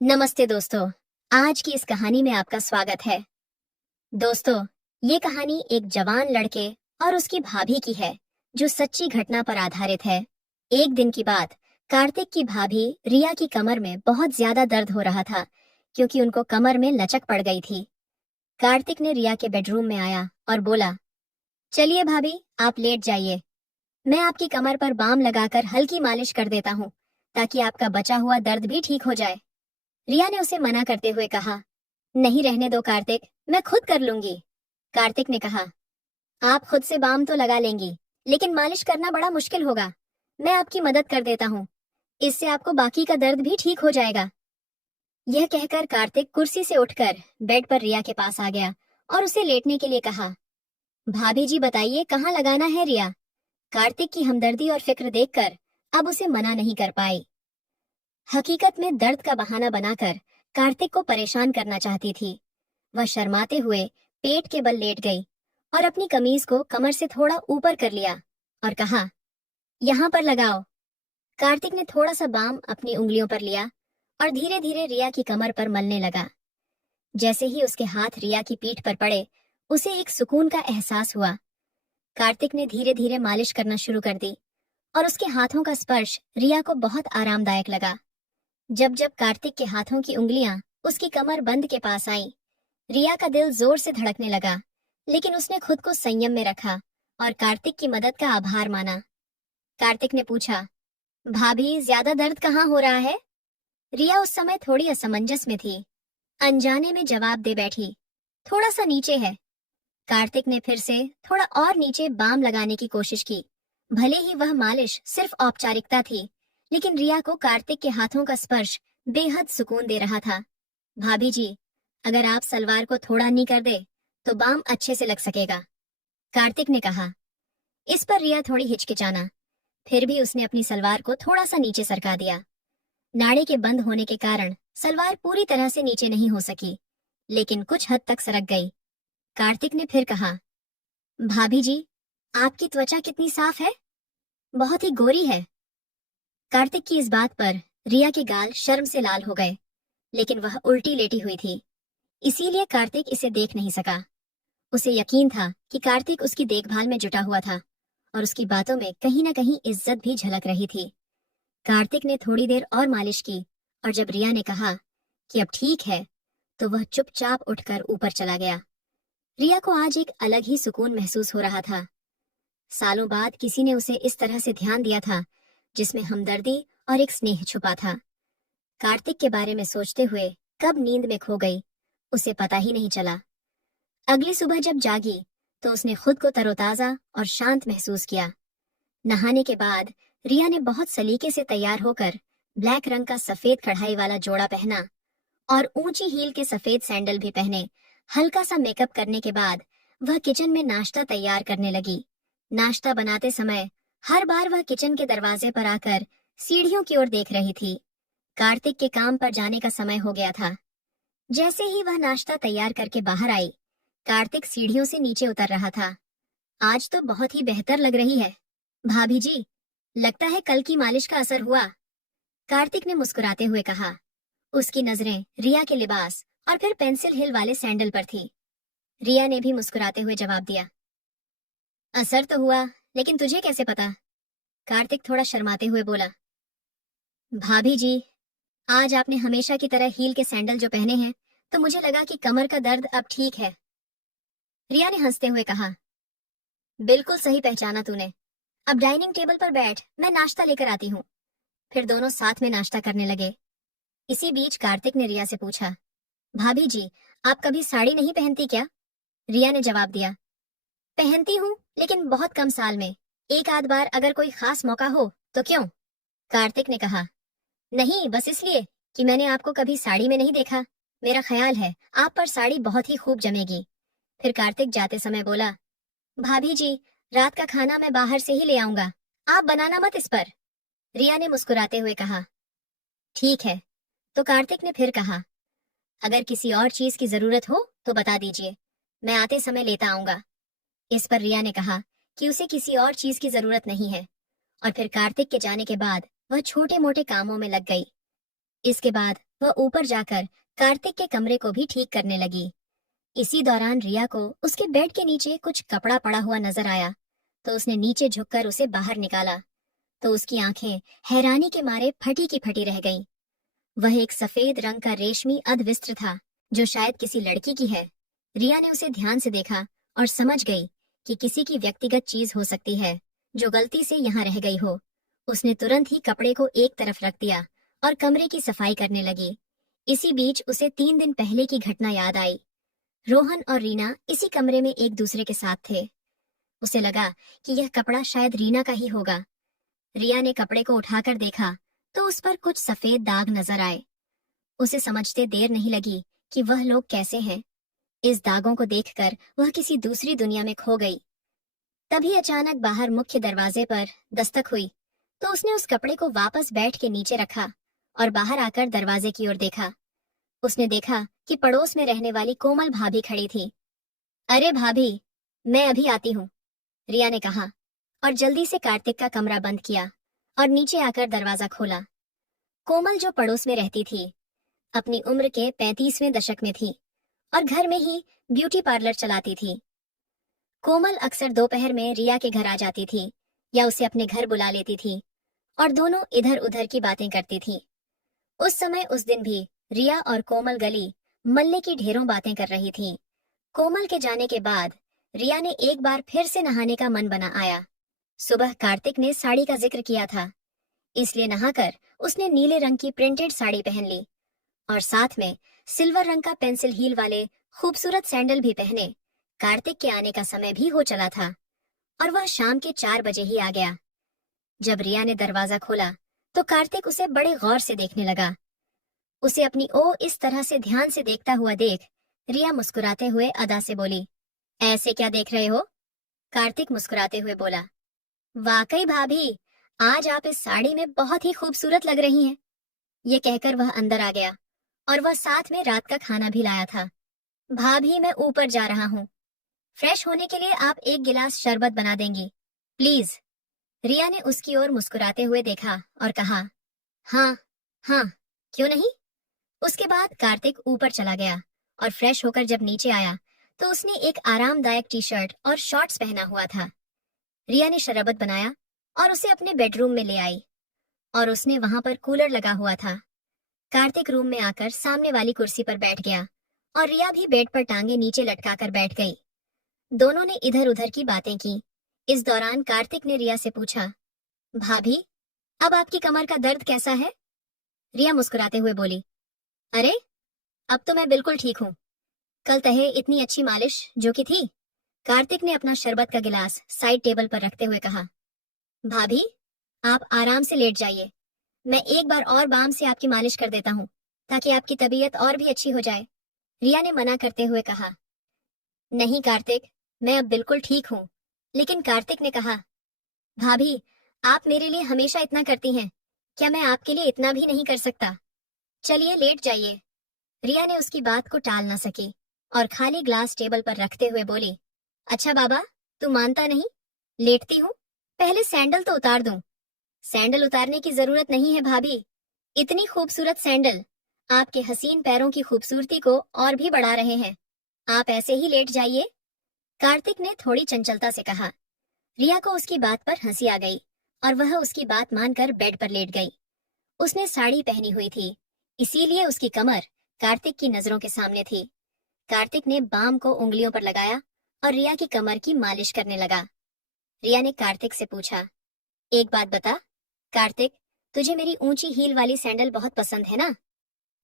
नमस्ते दोस्तों। आज की इस कहानी में आपका स्वागत है। दोस्तों, ये कहानी एक जवान लड़के और उसकी भाभी की है जो सच्ची घटना पर आधारित है। एक दिन की बात, कार्तिक की भाभी रिया की कमर में बहुत ज्यादा दर्द हो रहा था क्योंकि उनको कमर में लचक पड़ गई थी। कार्तिक ने रिया के बेडरूम में आया और बोला, चलिए भाभी, आप लेट जाइए। मैं आपकी कमर पर बाम लगाकर हल्की मालिश कर देता हूँ ताकि आपका बचा हुआ दर्द भी ठीक हो जाए। रिया ने उसे मना करते हुए कहा, नहीं, रहने दो कार्तिक, मैं खुद कर लूंगी। कार्तिक ने कहा, आप खुद से बाम तो लगा लेंगी, लेकिन मालिश करना बड़ा मुश्किल होगा। मैं आपकी मदद कर देता हूँ, इससे आपको बाकी का दर्द भी ठीक हो जाएगा। यह कहकर कार्तिक कुर्सी से उठकर बेड पर रिया के पास आ गया और उसे लेटने के लिए कहा। भाभी जी बताइए, कहाँ लगाना है रिया? कार्तिक की हमदर्दी और फिक्र देखकर अब उसे मना नहीं कर पाई। हकीकत में दर्द का बहाना बनाकर कार्तिक को परेशान करना चाहती थी। वह शर्माते हुए पेट के बल लेट गई और अपनी कमीज को कमर से थोड़ा ऊपर कर लिया और कहा, यहाँ पर लगाओ। कार्तिक ने थोड़ा सा बाम अपनी उंगलियों पर लिया और धीरे धीरे रिया की कमर पर मलने लगा। जैसे ही उसके हाथ रिया की पीठ पर पड़े, उसे एक सुकून का एहसास हुआ। कार्तिक ने धीरे धीरे मालिश करना शुरू कर दी और उसके हाथों का स्पर्श रिया को बहुत आरामदायक लगा। जब जब कार्तिक के हाथों की उंगलियां उसकी कमर बंद के पास आईं, रिया का दिल जोर से धड़कने लगा, लेकिन उसने खुद को संयम में रखा और कार्तिक की मदद का आभार माना। कार्तिक ने पूछा, भाभी, ज्यादा दर्द कहाँ हो रहा है? रिया उस समय थोड़ी असमंजस में थी। अनजाने में जवाब दे बैठी, थोड़ा सा नीचे है। कार्तिक ने फिर से थोड़ा और नीचे बाम लगाने की कोशिश की। भले ही वह मालिश सिर्फ औपचारिकता थी, लेकिन रिया को कार्तिक के हाथों का स्पर्श बेहद सुकून दे रहा था। भाभी जी, अगर आप सलवार को थोड़ा नी कर दे तो बाम अच्छे से लग सकेगा, कार्तिक ने कहा। इस पर रिया थोड़ी हिचकिचाना, फिर भी उसने अपनी सलवार को थोड़ा सा नीचे सरका दिया। नाड़े के बंद होने के कारण सलवार पूरी तरह से नीचे नहीं हो सकी, लेकिन कुछ हद तक सरक गई। कार्तिक ने फिर कहा, भाभी जी, आपकी त्वचा कितनी साफ है, बहुत ही गोरी है। कार्तिक की इस बात पर रिया के गाल शर्म से लाल हो गए, लेकिन वह उल्टी लेटी हुई थी, इसीलिए कार्तिक इसे देख नहीं सका। उसे यकीन था कि कार्तिक उसकी देखभाल में जुटा हुआ था और उसकी बातों में कहीं न कहीं इज्जत भी झलक रही थी। कार्तिक ने थोड़ी देर और मालिश की और जब रिया ने कहा कि अब ठीक है, तो वह चुपचाप उठकर ऊपर चला गया। रिया को आज एक अलग ही सुकून महसूस हो रहा था। सालों बाद किसी ने उसे इस तरह से ध्यान दिया था, जिसमें हमदर्दी और एक स्नेह छुपा था। कार्तिक के बारे में सोचते हुए कब नींद में खो गई, उसे पता ही नहीं चला। अगली सुबह जब जागी तो उसने खुद को तरोताजा और शांत महसूस किया। नहाने के बाद रिया ने बहुत सलीके से तैयार होकर ब्लैक रंग का सफेद कढ़ाई वाला जोड़ा पहना और ऊंची हील के सफेद सैंडल भी पहने। हल्का सा मेकअप करने के बाद वह किचन में नाश्ता तैयार करने लगी। नाश्ता बनाते समय हर बार वह किचन के दरवाजे पर आकर सीढ़ियों की ओर देख रही थी। कार्तिक के काम पर जाने का समय हो गया था। जैसे ही वह नाश्ता तैयार करके बाहर आई, कार्तिक सीढ़ियों से नीचे उतर रहा था। आज तो बहुत ही बेहतर लग रही है भाभी जी, लगता है कल की मालिश का असर हुआ, कार्तिक ने मुस्कुराते हुए कहा। उसकी नजरें रिया के लिबास और फिर पेंसिल हिल वाले सैंडल पर थी। रिया ने भी मुस्कुराते हुए जवाब दिया, असर तो हुआ, लेकिन तुझे कैसे पता? कार्तिक थोड़ा शर्माते हुए बोला, भाभी जी, आज आपने हमेशा की तरह हील के सैंडल जो पहने हैं, तो मुझे लगा कि कमर का दर्द अब ठीक है। रिया ने हंसते हुए कहा, बिल्कुल सही पहचाना तूने। अब डाइनिंग टेबल पर बैठ, मैं नाश्ता लेकर आती हूँ। फिर दोनों साथ में नाश्ता करने लगे। इसी बीच कार्तिक ने रिया से पूछा, भाभी जी, आप कभी साड़ी नहीं पहनती क्या? रिया ने जवाब दिया, पहनती हूँ, लेकिन बहुत कम साल में, एक आध बार अगर कोई खास मौका हो तो। क्यों? कार्तिक ने कहा, नहीं, बस इसलिए कि मैंने आपको कभी साड़ी में नहीं देखा। मेरा ख्याल है आप पर साड़ी बहुत ही खूब जमेगी। फिर कार्तिक जाते समय बोला, भाभी जी, रात का खाना मैं बाहर से ही ले आऊंगा, आप बनाना मत इस पर। रिया ने मुस्कुराते हुए कहा, ठीक है। तो कार्तिक ने फिर कहा, अगर किसी और चीज की जरूरत हो तो बता दीजिए, मैं आते समय लेता आऊंगा। इस पर रिया ने कहा कि उसे किसी और चीज की जरूरत नहीं है, और फिर कार्तिक के जाने के बाद वह छोटे मोटे कामों में लग गई। इसके बाद वह ऊपर जाकर कार्तिक के कमरे को भी ठीक करने लगी। इसी दौरान रिया को उसके बेड के नीचे कुछ कपड़ा पड़ा हुआ नजर आया, तो उसने नीचे झुककर उसे बाहर निकाला, तो उसकी आंखें हैरानी के मारे फटी की फटी रह गईं। वह एक सफेद रंग का रेशमी अधविस्त्र था, जो शायद किसी लड़की की है। रिया ने उसे ध्यान से देखा और समझ गई कि किसी की व्यक्तिगत चीज हो सकती है, जो गलती से यहाँ रह गई हो। उसने तुरंत ही कपड़े को एक तरफ रख दिया और कमरे की सफाई करने लगी। इसी बीच उसे 3 दिन पहले की घटना याद आई। रोहन और रीना इसी कमरे में एक दूसरे के साथ थे। उसे लगा कि यह कपड़ा शायद रीना का ही होगा। रिया ने कपड़े को उठाकर देखा तो उस पर कुछ सफेद दाग नजर आए। उसे समझते देर नहीं लगी कि वह लोग कैसे हैं। इस दागों को देखकर वह किसी दूसरी दुनिया में खो गई। तभी अचानक बाहर मुख्य दरवाजे पर दस्तक हुई, तो उसने उस कपड़े को वापस बेड के नीचे रखा और बाहर आकर दरवाजे की ओर देखा। उसने देखा कि पड़ोस में रहने वाली कोमल भाभी खड़ी थी। अरे भाभी, मैं अभी आती हूँ, रिया ने कहा और जल्दी से कार्तिक का कमरा बंद किया और नीचे आकर दरवाजा खोला। कोमल, जो पड़ोस में रहती थी, अपनी उम्र के 35वें दशक में थी और घर में ही ब्यूटी पार्लर चलाती थी। कोमल अक्सर दोपहर में रिया के घर आ जाती थी या उसे अपने घर बुला लेती थी और दोनों इधर उधर की बातें करती थी। उस समय उस दिन भी रिया और कोमल गली मल्ले की ढेरों बातें कर रही थी। कोमल के जाने के बाद रिया ने एक बार फिर से नहाने का मन बना आया। सुबह कार्तिक ने साड़ी का जिक्र किया था, इसलिए नहाकर उसने नीले रंग की प्रिंटेड साड़ी पहन ली और साथ में सिल्वर रंग का पेंसिल हील वाले खूबसूरत सैंडल भी पहने। कार्तिक के आने का समय भी हो चला था और वह शाम के 4 बजे ही आ गया। जब रिया ने दरवाजा खोला तो कार्तिक उसे बड़े गौर से देखने लगा। उसे अपनी ओर इस तरह से ध्यान से देखता हुआ देख रिया मुस्कुराते हुए अदा से बोली, ऐसे क्या देख रहे हो? कार्तिक मुस्कुराते हुए बोला, वाकई भाभी, आज आप इस साड़ी में बहुत ही खूबसूरत लग रही हैं। ये कहकर वह अंदर आ गया और वह साथ में रात का खाना भी लाया था। भाभी, मैं ऊपर जा रहा हूँ, फ्रेश होने के लिए आप एक गिलास शरबत बना देंगी प्लीज? रिया ने उसकी ओर मुस्कुराते हुए देखा और कहा, हाँ हाँ, क्यों नहीं। उसके बाद कार्तिक ऊपर चला गया और फ्रेश होकर जब नीचे आया तो उसने एक आरामदायक टी शर्ट और शॉर्ट्स पहना हुआ था। रिया ने शरबत बनाया और उसे अपने बेडरूम में ले आई और उसने वहां पर कूलर लगा हुआ था। कार्तिक रूम में आकर सामने वाली कुर्सी पर बैठ गया और रिया भी बेड पर टांगे नीचे लटकाकर बैठ गई। दोनों ने इधर उधर की बातें की। इस दौरान कार्तिक ने रिया से पूछा, भाभी, अब आपकी कमर का दर्द कैसा है? रिया मुस्कुराते हुए बोली, अरे, अब तो मैं बिल्कुल ठीक हूँ। कल तहे इतनी अच्छी मालिश जो की थी। कार्तिक ने अपना शरबत का गिलास साइड टेबल पर रखते हुए कहा, भाभी, आप आराम से लेट जाइए, मैं एक बार और बाम से आपकी मालिश कर देता हूँ ताकि आपकी तबीयत और भी अच्छी हो जाए। रिया ने मना करते हुए कहा, नहीं कार्तिक, मैं अब बिल्कुल ठीक हूँ। लेकिन कार्तिक ने कहा, भाभी, आप मेरे लिए हमेशा इतना करती हैं, क्या मैं आपके लिए इतना भी नहीं कर सकता? चलिए लेट जाइए। रिया ने उसकी बात को टाल ना सकी और खाली ग्लास टेबल पर रखते हुए बोली, अच्छा बाबा, तू मानता नहीं? लेटती हूँ, पहले सैंडल तो उतार दूं। सैंडल उतारने की जरूरत नहीं है भाभी, इतनी खूबसूरत सैंडल आपके हसीन पैरों की खूबसूरती को और भी बढ़ा रहे हैं। आप ऐसे ही लेट जाइए। कार्तिक ने थोड़ी चंचलता से कहा। रिया को उसकी बात पर हंसी आ गई और वह उसकी बात मानकर बेड पर लेट गई। उसने साड़ी पहनी हुई थी, इसीलिए उसकी कमर कार्तिक की नजरों के सामने थी। कार्तिक ने बाम को उंगलियों पर लगाया और रिया की कमर की मालिश करने लगा। रिया ने कार्तिक से पूछा, एक बात बता कार्तिक, तुझे मेरी ऊंची हील वाली सैंडल बहुत पसंद है ना?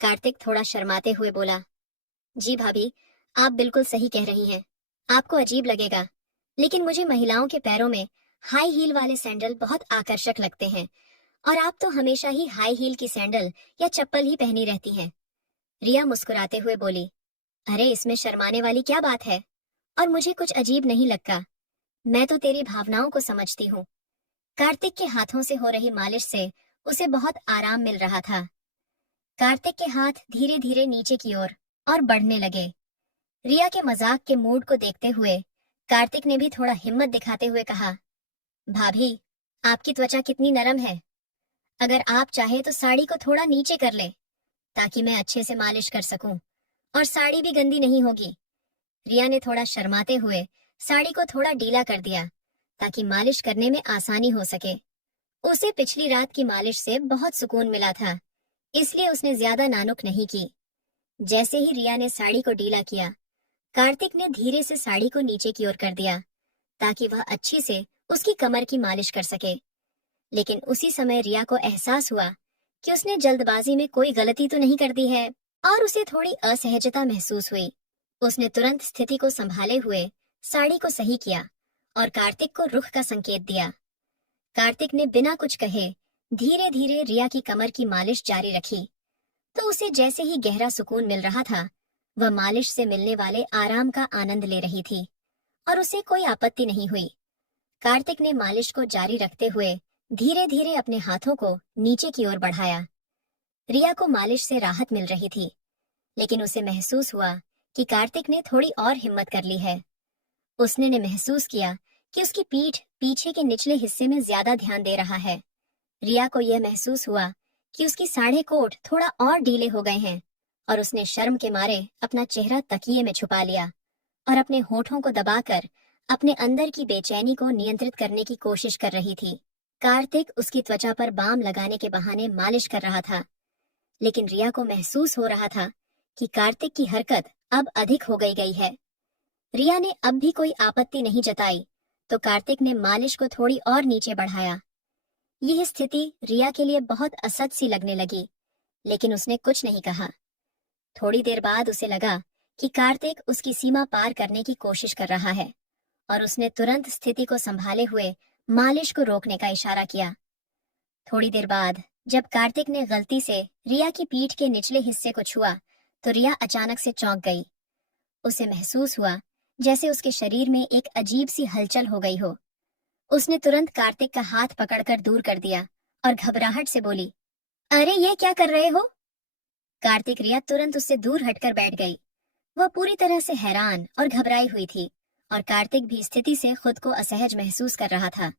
कार्तिक थोड़ा शर्माते हुए बोला, जी भाभी, आप बिल्कुल सही कह रही हैं। आपको अजीब लगेगा, लेकिन मुझे महिलाओं के पैरों में हाई हील वाले सैंडल बहुत आकर्षक लगते हैं और आप तो हमेशा ही हाई हील की सैंडल या चप्पल ही पहनी रहती हैं। रिया मुस्कुराते हुए बोली, अरे इसमें शर्माने वाली क्या बात है? और मुझे कुछ अजीब नहीं लगता, मैं तो तेरी भावनाओं को समझती हूँ। कार्तिक के हाथों से हो रही मालिश से उसे बहुत आराम मिल रहा था। कार्तिक के हाथ धीरे धीरे नीचे की ओर और बढ़ने लगे। रिया के मजाक के मूड को देखते हुए कार्तिक ने भी थोड़ा हिम्मत दिखाते हुए कहा, भाभी, आपकी त्वचा कितनी नरम है, अगर आप चाहे तो साड़ी को थोड़ा नीचे कर ले ताकि मैं अच्छे से मालिश कर सकूं और साड़ी भी गंदी नहीं होगी। रिया ने थोड़ा शर्माते हुए साड़ी को थोड़ा ढीला कर दिया ताकि मालिश करने में आसानी हो सके। उसे पिछली रात की मालिश से बहुत सुकून मिला था, इसलिए उसने ज्यादा नानुक नहीं की। जैसे ही रिया ने साड़ी को ढीला किया, कार्तिक ने धीरे से साड़ी को नीचे की ओर कर दिया ताकि वह अच्छी से उसकी कमर की मालिश कर सके। लेकिन उसी समय रिया को एहसास हुआ कि उसने जल्दबाजी में कोई गलती तो नहीं कर दी है और उसे थोड़ी असहजता महसूस हुई। उसने तुरंत स्थिति को संभाले हुए साड़ी को सही किया और कार्तिक को रुख का संकेत दिया। कार्तिक ने बिना कुछ कहे धीरे धीरे रिया की कमर की मालिश जारी रखी, तो उसे जैसे ही गहरा सुकून मिल रहा था, वह मालिश से मिलने वाले आराम का आनंद ले रही थी और उसे कोई आपत्ति नहीं हुई। कार्तिक ने मालिश को जारी रखते हुए धीरे धीरे अपने हाथों को नीचे की ओर बढ़ाया। रिया को मालिश से राहत मिल रही थी, लेकिन उसे महसूस हुआ कि कार्तिक ने थोड़ी और हिम्मत कर ली है। उसने ने महसूस किया कि उसकी पीठ पीछे के निचले हिस्से में ज्यादा ध्यान दे रहा है। रिया को यह महसूस हुआ कि उसकी साढ़े कोट थोड़ा और ढीले हो गए हैं और उसने शर्म के मारे अपना चेहरा तकिए में छुपा लिया और अपने होठों को दबाकर अपने अंदर की बेचैनी को नियंत्रित करने की कोशिश कर रही थी। कार्तिक उसकी त्वचा पर बाम लगाने के बहाने मालिश कर रहा था, लेकिन रिया को महसूस हो रहा था कि कार्तिक की हरकत अब अधिक हो गई है। रिया ने अब भी कोई आपत्ति नहीं जताई, तो कार्तिक ने मालिश को थोड़ी और नीचे बढ़ाया। यह स्थिति रिया के लिए बहुत असहज सी लगने लगी, लेकिन उसने कुछ नहीं कहा। थोड़ी देर बाद उसे लगा कि कार्तिक उसकी सीमा पार करने की कोशिश कर रहा है और उसने तुरंत स्थिति को संभाले हुए मालिश को रोकने का इशारा किया। थोड़ी देर बाद जब कार्तिक ने गलती से रिया की पीठ के निचले हिस्से को छुआ, तो रिया अचानक से चौंक गई। उसे महसूस हुआ जैसे उसके शरीर में एक अजीब सी हलचल हो गई हो। उसने तुरंत कार्तिक का हाथ पकड़कर दूर कर दिया और घबराहट से बोली, अरे ये क्या कर रहे हो? कार्तिक रिया तुरंत उससे दूर हटकर बैठ गई। वह पूरी तरह से हैरान और घबराई हुई थी और कार्तिक भी स्थिति से खुद को असहज महसूस कर रहा था।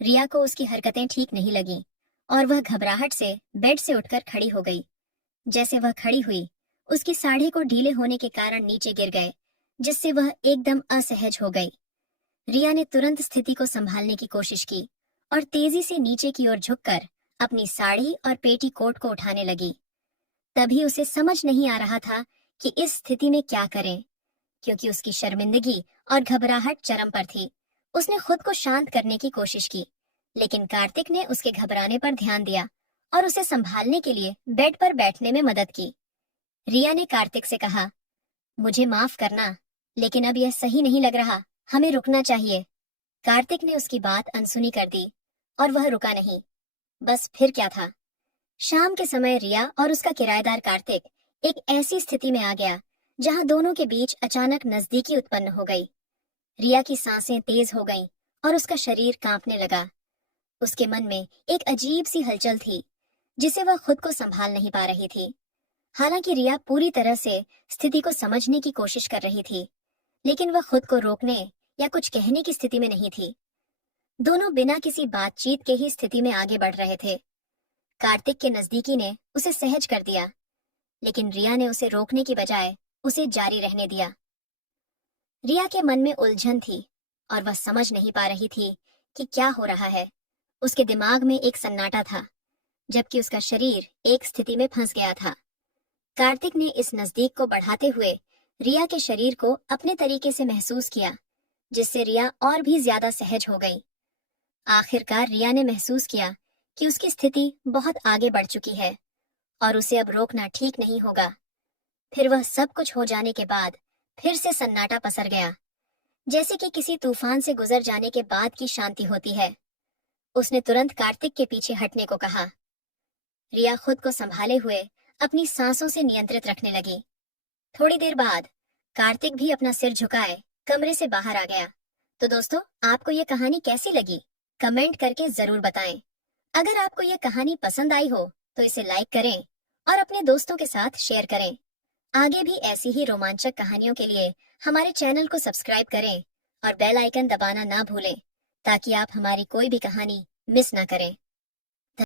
रिया को उसकी हरकतें ठीक नहीं लगी और वह घबराहट से बेड से उठकर खड़ी हो गई। जैसे वह खड़ी हुई, उसकी साड़ी को ढीले होने के कारण नीचे गिर गए, जिससे वह एकदम असहज हो गई। रिया ने तुरंत स्थिति को संभालने की कोशिश की और तेजी से नीचे की ओर झुककर अपनी साड़ी और पेटी कोट को उठाने लगी। तभी उसे समझ नहीं आ रहा था कि इस स्थिति में क्या करें, क्योंकि उसकी शर्मिंदगी और घबराहट चरम पर थी। उसने खुद को शांत करने की कोशिश की, लेकिन कार्तिक ने उसके घबराने पर ध्यान दिया और उसे संभालने के लिए बेड पर बैठने में मदद की। रिया ने कार्तिक से कहा, मुझे माफ करना, लेकिन अब यह सही नहीं लग रहा, हमें रुकना चाहिए। कार्तिक ने उसकी बात अनसुनी कर दी और वह रुका नहीं। बस फिर क्या था? शाम के समय रिया और उसका किराएदार कार्तिक एक ऐसी स्थिति में आ गया जहां दोनों के बीच अचानक नजदीकी उत्पन्न हो गई। रिया की सांसें तेज हो गईं और उसका शरीर कांपने लगा। उसके मन में एक अजीब सी हलचल थी जिसे वह खुद को संभाल नहीं पा रही थी। हालांकि रिया पूरी तरह से स्थिति को समझने की कोशिश कर रही थी, लेकिन वह खुद को रोकने या कुछ कहने की स्थिति में नहीं थी। दोनों बिना किसी बातचीत के ही स्थिति में आगे बढ़ रहे थे। कार्तिक के नजदीकी ने उसे सहज कर दिया, लेकिन रिया ने उसे रोकने की बजाय उसे जारी रहने दिया। रिया के मन में उलझन थी और वह समझ नहीं पा रही थी कि क्या हो रहा है। उसके दिमाग में एक सन्नाटा था, जबकि उसका शरीर एक स्थिति में फंस गया था। कार्तिक ने इस नजदीक को बढ़ाते हुए रिया के शरीर को अपने तरीके से महसूस किया, जिससे रिया और भी ज्यादा सहज हो गई। आखिरकार रिया ने महसूस किया कि उसकी स्थिति बहुत आगे बढ़ चुकी है और उसे अब रोकना ठीक नहीं होगा। फिर वह सब कुछ हो जाने के बाद फिर से सन्नाटा पसर गया, जैसे कि किसी तूफान से गुजर जाने के बाद की शांति होती है। उसने तुरंत कार्तिक के पीछे हटने को कहा। रिया खुद को संभाले हुए अपनी सांसों से नियंत्रित रखने लगी। थोड़ी देर बाद कार्तिक भी अपना सिर झुकाए कमरे से बाहर आ गया। तो दोस्तों, आपको ये कहानी कैसी लगी? कमेंट करके जरूर बताएं। अगर आपको ये कहानी पसंद आई हो तो इसे लाइक करें और अपने दोस्तों के साथ शेयर करें। आगे भी ऐसी ही रोमांचक कहानियों के लिए हमारे चैनल को सब्सक्राइब करें और बेल आइकन दबाना ना भूलें, ताकि आप हमारी कोई भी कहानी मिस ना करें।